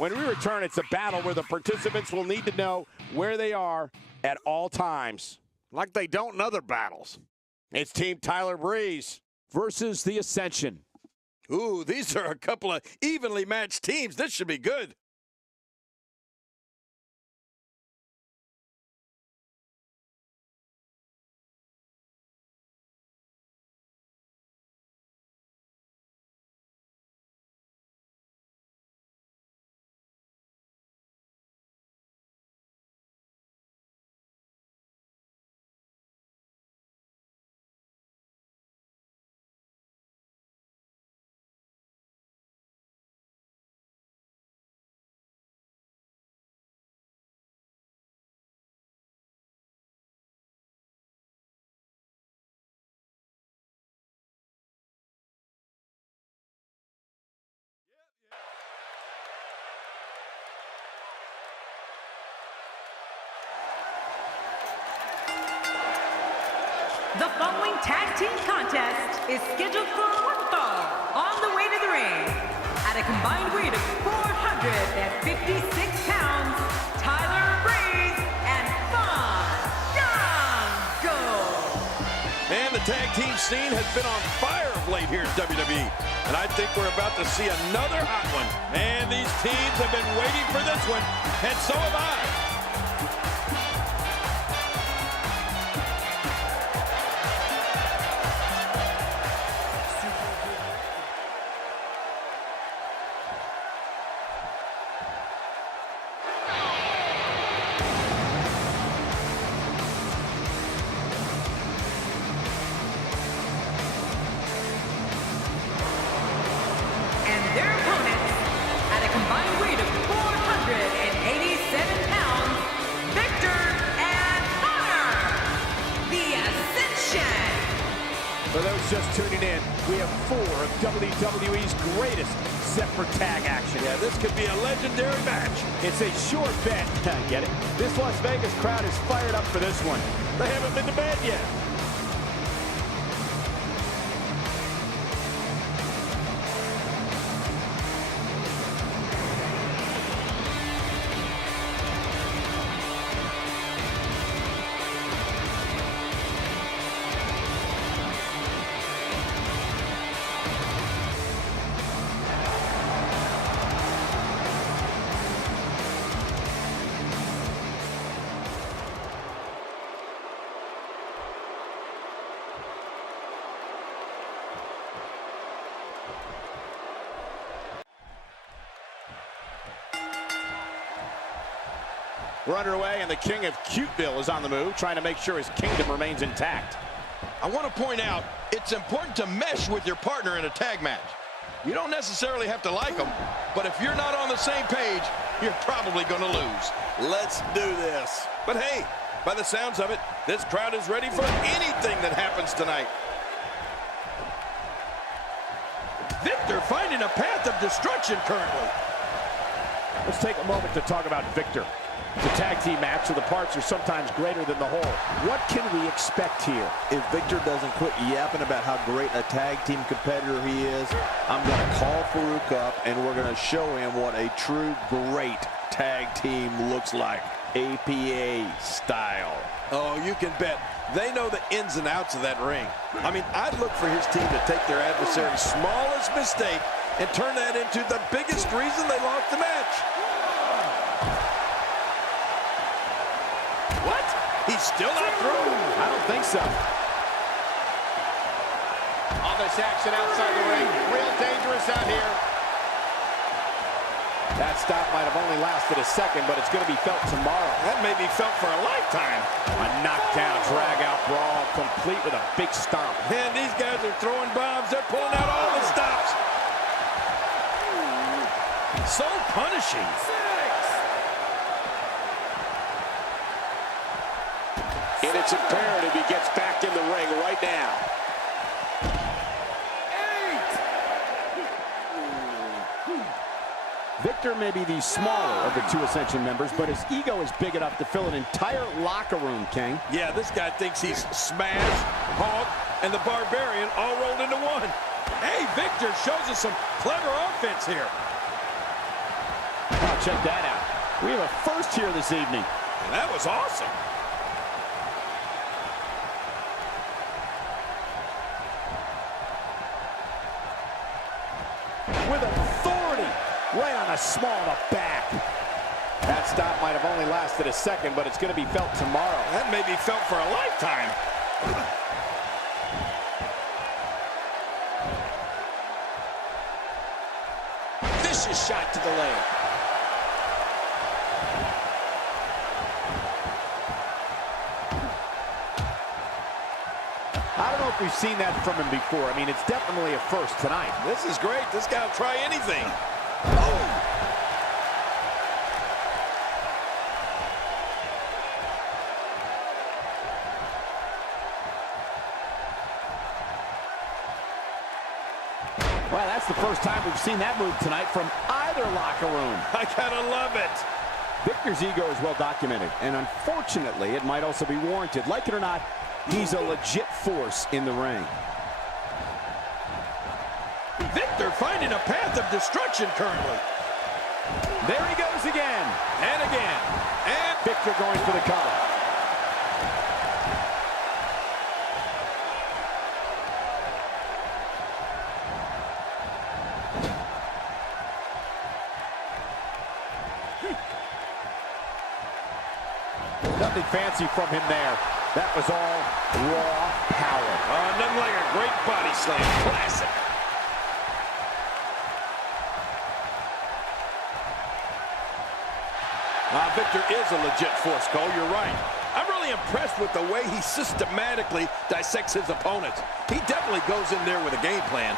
When we return, it's a battle where the participants will need to know where they are at all times. Like they don't in other battles. It's Team Tyler Breeze versus the Ascension. Ooh, these are a couple of evenly matched teams. This should be good. The following tag team contest is scheduled for one fall. On the way to the ring, at a combined weight of 456 pounds, Tyler Breeze and Breezango. And the tag team scene has been on fire of late here at WWE. And I think we're about to see another hot one. And these teams have been waiting for this one, and so have I. Their opponents, at a combined weight of 487 pounds, Victor and Connor, the Ascension. For those just tuning in, we have 4 of WWE's greatest separate tag action. Yeah, this could be a legendary match. It's a sure bet. Get it? This Las Vegas crowd is fired up for this one. They haven't been to bed yet. We're underway, and the King of Cuteville is on the move, trying to make sure his kingdom remains intact. I want to point out, it's important to mesh with your partner in a tag match. You don't necessarily have to like them, but if you're not on the same page, you're probably going to lose. Let's do this. But hey, by the sounds of it, this crowd is ready for anything that happens tonight. Victor finding a path of destruction currently. Let's take a moment to talk about Victor. It's a tag team match, so the parts are sometimes greater than the whole. What can we expect here? If Victor doesn't quit yapping about how great a tag team competitor he is, I'm going to call Farouk up, and we're going to show him what a true great tag team looks like. APA style. Oh, you can bet. They know the ins and outs of that ring. I mean, I'd look for his team to take their adversary's smallest mistake and turn that into the biggest reason they lost the match. What? He's still not through. I don't think so. All this action outside the ring. Real dangerous out here. That stop might have only lasted a second, but it's going to be felt tomorrow. That may be felt for a lifetime. A knockdown, drag-out brawl, complete with a big stomp. And these guys are throwing bombs. They're pulling out all the stops. So punishing. And it's imperative he gets back in the ring right now. Victor may be the smaller of the 2 Ascension members, but his ego is big enough to fill an entire locker room, King. Yeah, this guy thinks he's Smash, Hulk, and the Barbarian all rolled into one. Hey, Victor shows us some clever offense here. check that out. We have a first here this evening. And that was awesome. With authority, right on the small of the back. That stop might have only lasted a second, but it's going to be felt tomorrow. That may be felt for a lifetime. Vicious shot to the leg. I don't know if we've seen that from him before. I mean, it's definitely a first tonight. This is great. This guy will try anything. Oh! Well, that's the first time we've seen that move tonight from either locker room. I gotta love it. Victor's ego is well documented, and unfortunately, it might also be warranted. Like it or not, he's a legit force in the ring. Victor finding a path of destruction currently. There he goes again. And again. And Victor going for the cover. Nothing fancy from him there. That was all raw power. nothing like a great body slam. Classic. Victor is a legit force, Cole. You're right. I'm really impressed with the way he systematically dissects his opponents. He definitely goes in there with a game plan.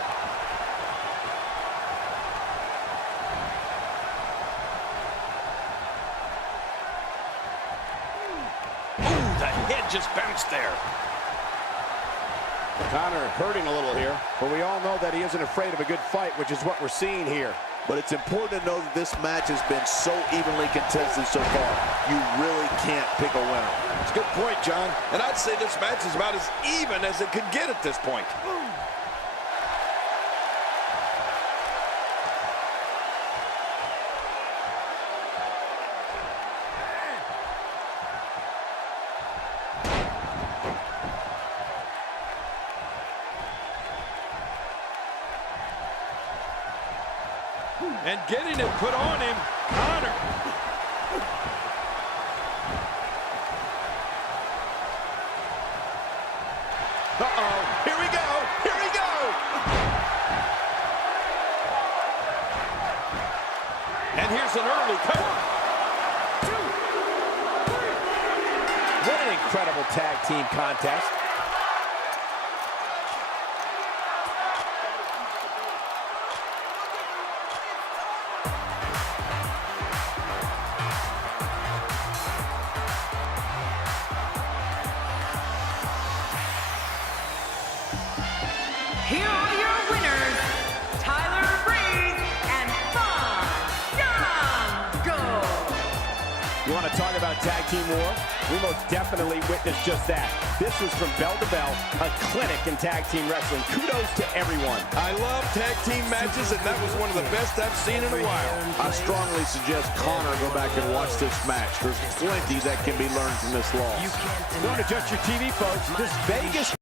Ooh, the head just bounced there. Connor hurting a little here, but we all know that he isn't afraid of a good fight, which is what we're seeing here. But it's important to know that this match has been so evenly contested so far. You really can't pick a winner. It's a good point, John. And I'd say this match is about as even as it could get at this point. And getting it put on him, Connor. Uh-oh, here we go, here we go. And here's an early cover. 1, 2, 3. What an incredible tag team contest. Here are your winners, Tyler Breeze and Breezango. You want to talk about tag team war? We most definitely witnessed just that. This was from bell to bell, a clinic in tag team wrestling. Kudos to everyone. I love tag team matches, and that was one of the best I've seen in a while. I strongly suggest Connor go back and watch this match. There's plenty that can be learned from this loss. Don't adjust your TV, folks. This Vegas